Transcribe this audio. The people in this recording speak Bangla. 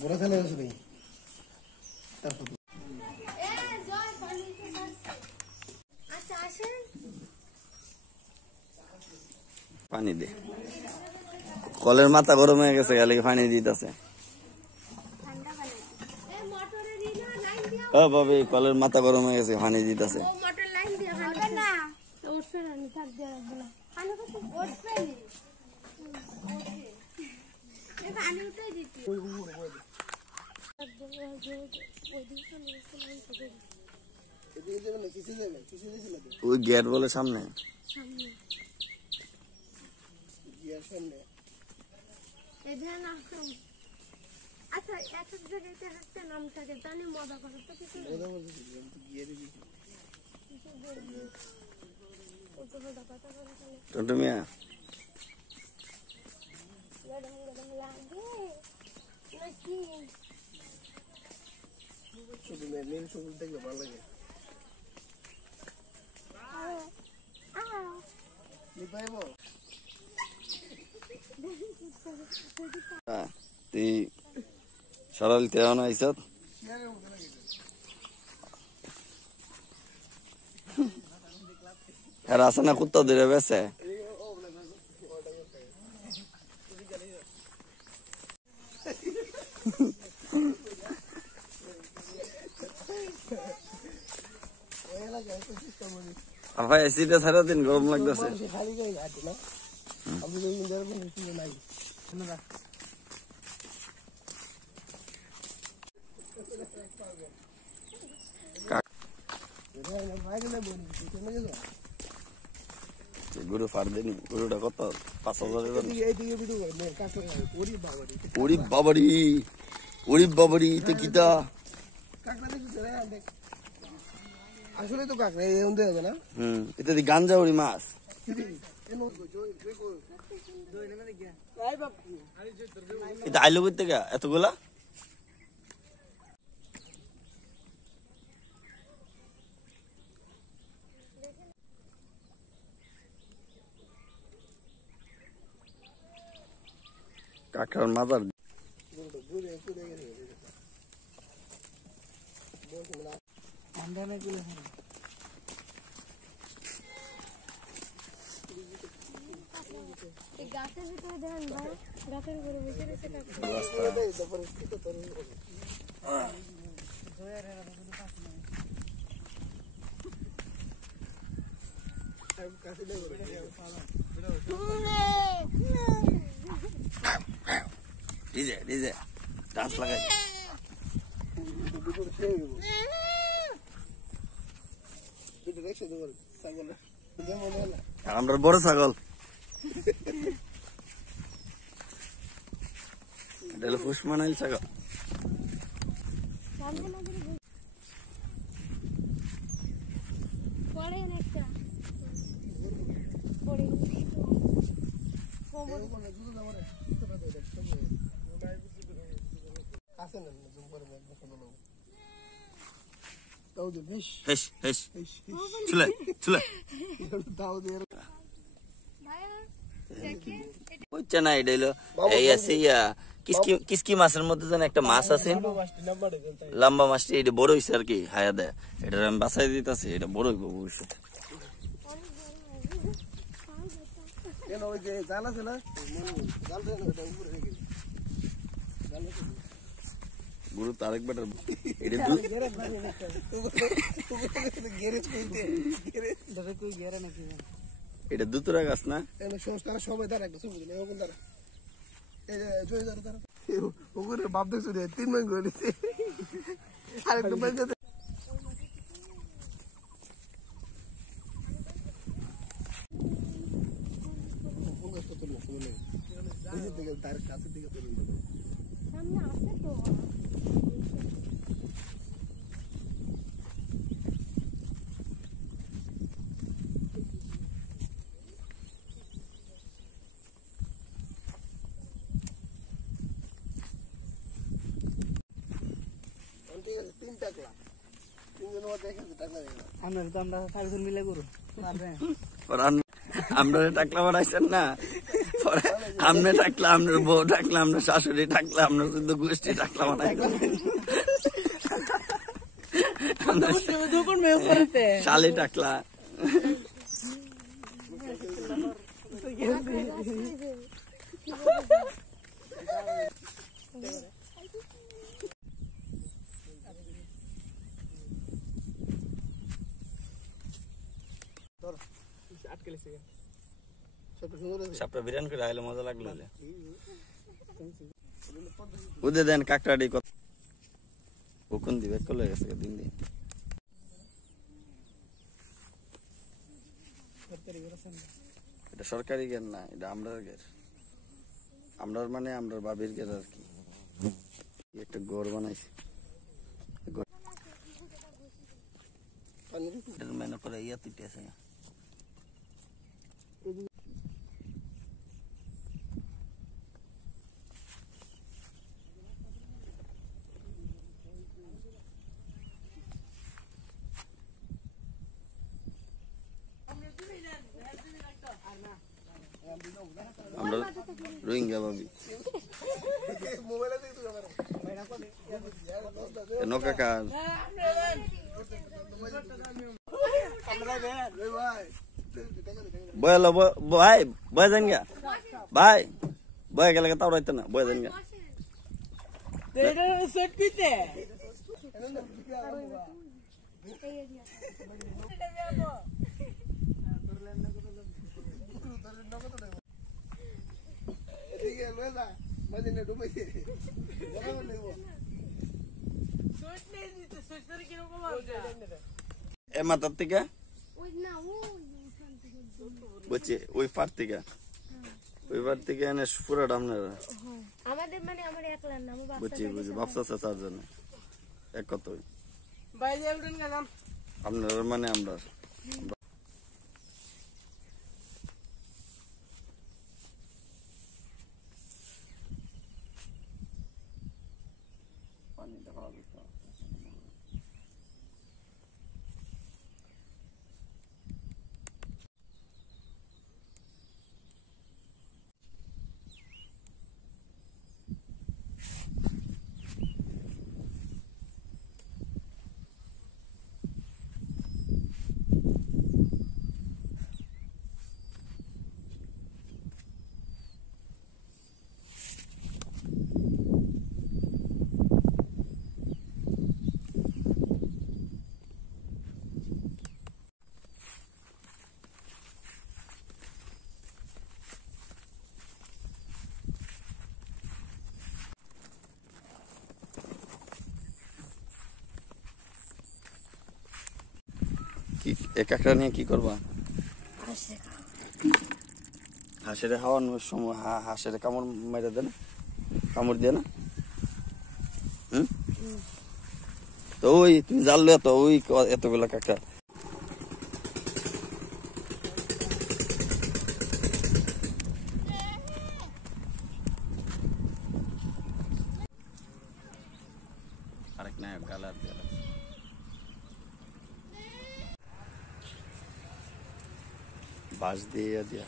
বড় খেলে আছে ভাই তারপর পানি দে কলের মাথা গরম হয়ে গেছে গেলে পানি দিতেছে ও বাবা কলের মাথা গরম হয়ে গেছে পানি দিতেছে ওই গেট বলে সামনে টন্টু মিয়া তুই সরল তেহন আইসত আর আছে না কুত্তা ধরে বেছে ভাই এসিটা সারা দিন গরম লাগতেছে গরু ফার দেনি গরুটা কত 5,000 বাবারি তো কিতা আসলে তো কাকড়া এই ওন্দে হবে না এটা দি গাঞ্জা ওরি মাছ এটা আইলো কইতে গা এতগুলা কাকড়ার মাজার গাছের ভিতরে দেখেন ভাই গাছের উপরে বসে রয়েছে ডিজে ডান্স লাগাই আমরা বড় ছাগল ফুসমানাইল ছাগল বুঝছে না এটা হলো এই আছে কিসকি মাছের মধ্যে যেন একটা মাছ আছে লম্বা মাছটি এটা বড় হয়েছে আর কি হায়া দেয় এটা আমি বাছাই দিতেছি এটা বড় হইব ভবিষ্যৎ গুরু তারেক বেটার এটা দুতরা গাছ না বাপ দেখছো 3 মাস করেছে আমরা টাকলা বাড়াইছেন না পরে আমনে ডাকলে আপনার বউ ডাকলে আপনার শাশুড়ি ডাকলে আপনার শুধু গোষ্ঠী ডাকলাম শালি ডাকলা সাপটা বিরান করে আইলে মজা লাগলো ওদের দেন কাকড়াটি কত কোন দিবে কলে গেছে দিন দিন এটা সরকারি জ্ঞান না এটা আমরার জ্ঞান আমরার মানে আমরার বাবির জ্ঞান আর কি একটা ঘর বানাইছে মেনে পরে ইয়া তুই আছে আমরা রোহিঙ্গা ভাবি কাকা বয়ালো ভাই বয় যান গা ভাই বয়ে গেলে তাও রাইতে না বয়ে যান গা এ মাথার থেকে বলছি ওই পার থেকে এনে পুরাটা আপনারা আমাদের মানে আমার একলার নাম বুঝছি বাপসা চারজন এক কতই আপনার মানে আমরা কাঁকড়া নিয়ে কি করবা হাঁসের খাওয়ানোর সময় হাঁসের কামড় মেরে দেয় না কামড় দিয়ে না তো ওই তুমি জানলে তো ওই এতগুলো কাঁকড়া আরেক নায়ক গালার দিয়ে বাঁশ দিয়ে দিয়া